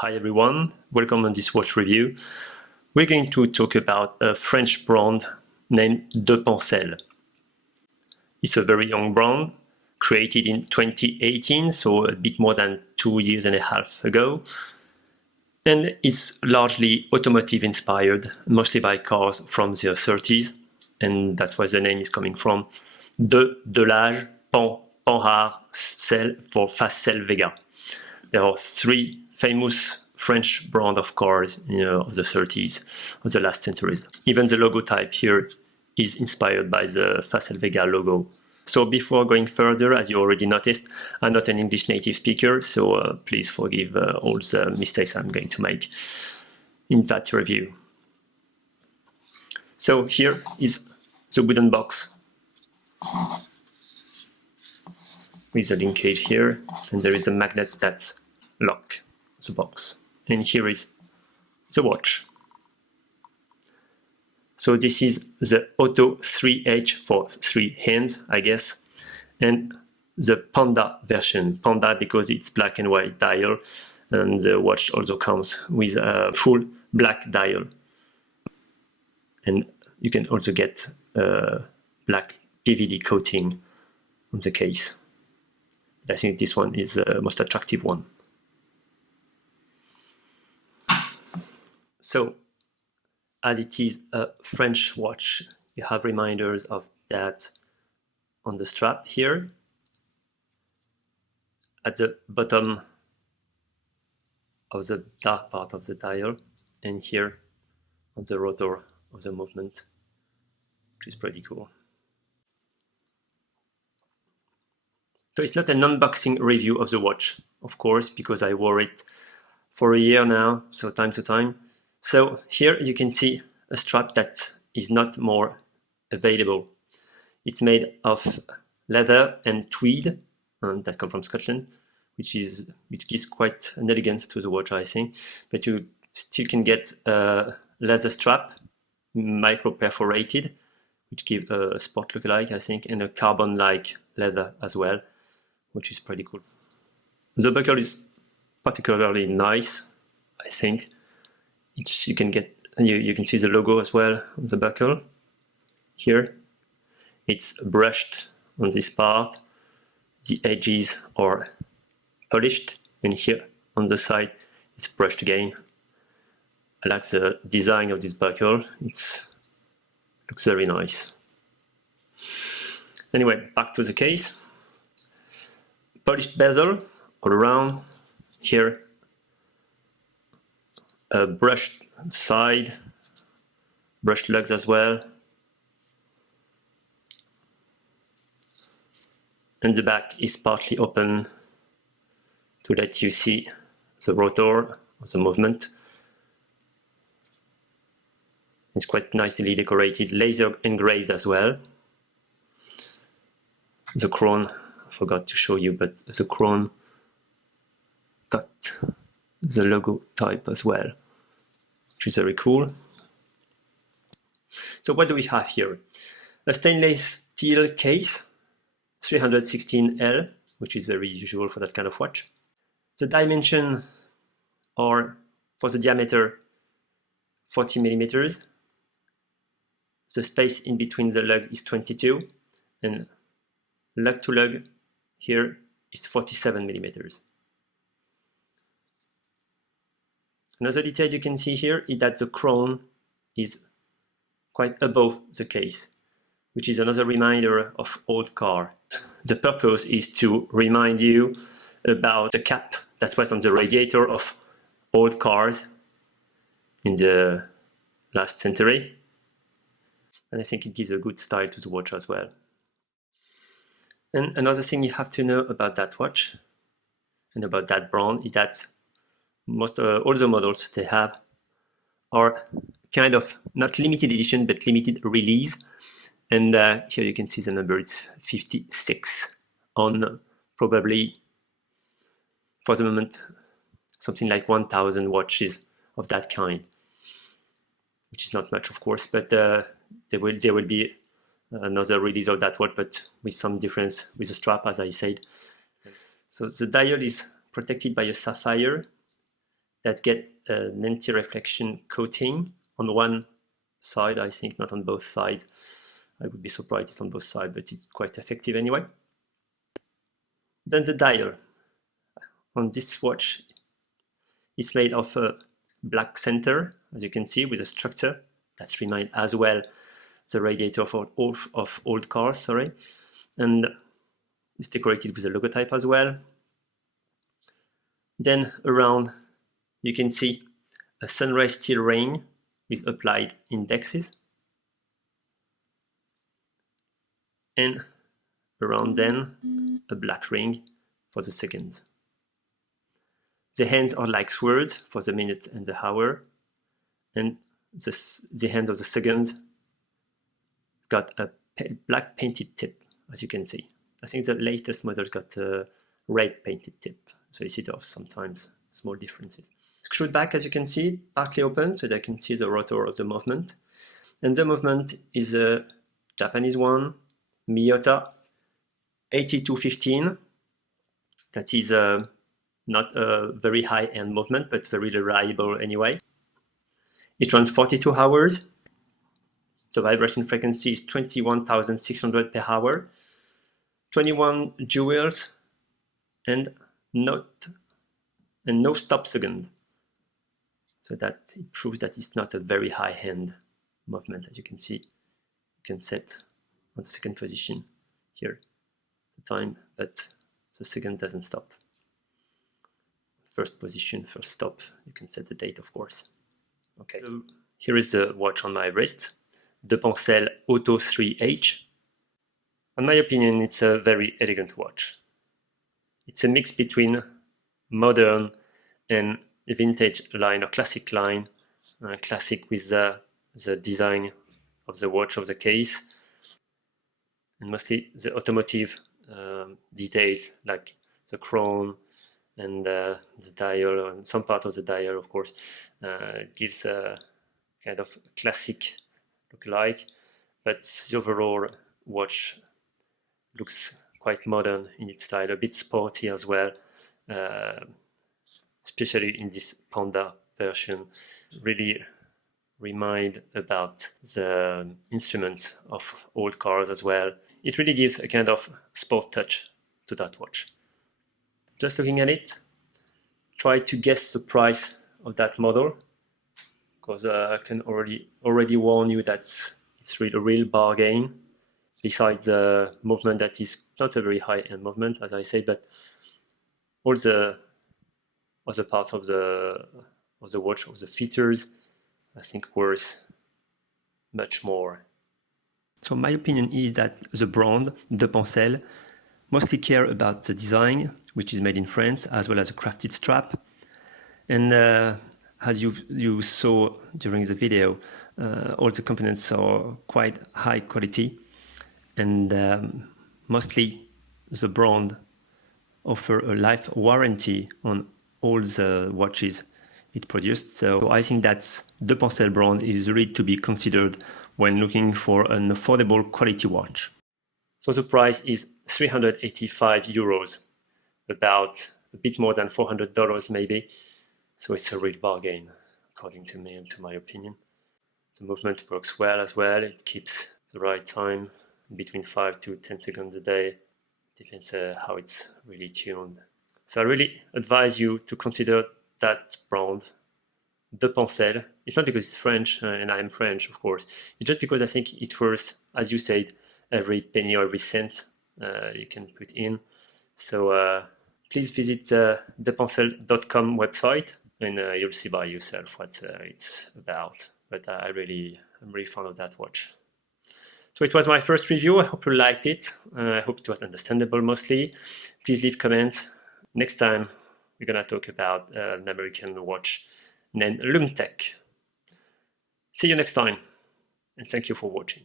Hi everyone, welcome on this watch review. We're going to talk about a French brand named DEPANCEL. It's a very young brand, created in 2018, so a bit more than 2 years and a half ago. And it's largely automotive inspired, mostly by cars from the 30s, and that's where the name is coming from. De l'âge, pan rare, cell for fast cell Vega. There are three famous French brand of cars of the 30s, of the last centuries. Even the logo type here is inspired by the Facel Vega logo. So before going further, as you already noticed, I'm not an English native speaker, so please forgive all the mistakes I'm going to make in that review. So here is the wooden box with a linkage here, and there is a magnet that's lock the box. And here is the watch. So this is the Auto 3H for 3 hands, I guess, and the Panda version. Panda because it's black and white dial, and the watch also comes with a full black dial. And you can also get a black PVD coating on the case. I think this one is the most attractive one. So, as it is a French watch, you have reminders of that on the strap here, at the bottom of the dark part of the dial, and here on the rotor of the movement, which is pretty cool. So it's not an unboxing review of the watch, of course, because I wore it for a year now, so time to time. So here you can see a strap that is not more available. It's made of leather and tweed, and that comes from Scotland, which gives quite an elegance to the watch, I think. But you still can get a leather strap, micro perforated, which gives a sport look-alike, I think, and a carbon-like leather as well, which is pretty cool. The buckle is particularly nice, I think. You can see the logo as well on the buckle here. It's brushed on this part. The edges are polished, and here on the side it's brushed again. I like the design of this buckle. It looks very nice. Anyway, back to the case. Polished bezel all around here. A brushed side, brushed lugs as well, and the back is partly open to let you see the rotor of the movement. It's quite nicely decorated, laser engraved as well. The crown, I forgot to show you, but the crown got the logo type as well, which is very cool. So what do we have here? A stainless steel case, 316L, which is very usual for that kind of watch. The dimension are, for the diameter, 40 millimeters. The space in between the lugs is 22, and lug to lug here is 47 millimeters. Another detail you can see here is that the crown is quite above the case, which is another reminder of old car. The purpose is to remind you about the cap that was on the radiator of old cars in the last century. And I think it gives a good style to the watch as well. And another thing you have to know about that watch and about that brand is that all the models they have are kind of not limited edition but limited release, and here you can see the number, it's 56 on probably for the moment something like 1,000 watches of that kind, which is not much of course, but there will be another release of that watch, but with some difference with the strap, as I said. So the dial is protected by a sapphire that get an anti-reflection coating on one side, I think, not on both sides. I would be surprised it's on both sides, but it's quite effective anyway. Then the dial on this watch, it's made of a black center, as you can see, with a structure that reminds as well the radiator of old cars, sorry. And it's decorated with a logotype as well. Then around, you can see a sunrise steel ring with applied indexes. And around then, a black ring for the seconds. The hands are like swords for the minute and the hour. And the hand of the second got a black painted tip, as you can see. I think the latest model got a red painted tip. So you see there are sometimes small differences. Screwed back, as you can see, partly open, so that I can see the rotor of the movement. And the movement is a Japanese one, Miyota 8215. That is not a very high-end movement, but very reliable anyway. It runs 42 hours. The vibration frequency is 21,600 per hour, 21 joules, and no stop second. So that it proves that it's not a very high-end movement. As you can see, you can set on the second position here the time, but the second doesn't stop. First position, first stop, you can set the date, of course. Okay, so here is the watch on my wrist, DEPANCEL AUTO 3H. In my opinion, it's a very elegant watch. It's a mix between modern and vintage line or classic line. Classic with the design of the watch, of the case, and mostly the automotive details like the chrome and the dial, and some part of the dial, of course, gives a kind of classic look like, but the overall watch looks quite modern in its style, a bit sporty as well, especially in this Panda version. Really remind about the instruments of old cars as well. It really gives a kind of sport touch to that watch. Just looking at it, try to guess the price of that model, because I can already warn you that it's really a real bargain. Besides the movement that is not a very high-end movement, as I said, but all the other parts of the watch, of the features, I think worth much more. So my opinion is that the brand DEPANCEL mostly care about the design, which is made in France, as well as a crafted strap. And as you saw during the video, all the components are quite high quality, and mostly the brand offer a life warranty on all the watches it produced. So I think that DEPANCEL brand is really to be considered when looking for an affordable quality watch. So the price is 385 euros, about a bit more than $400 maybe. So it's a real bargain, according to me and to my opinion. The movement works well as well. It keeps the right time, between 5 to 10 seconds a day. Depends how it's really tuned. So I really advise you to consider that brand, DEPANCEL. It's not because it's French and I'm French, of course. It's just because I think it's worth, as you said, every penny or every cent you can put in. So please visit depancel.com website, and you'll see by yourself what it's about. But I'm really fond of that watch. So it was my first review. I hope you liked it. I hope it was understandable mostly. Please leave comments. Next time we're gonna talk about an American watch named Lumtech. See you next time, and thank you for watching.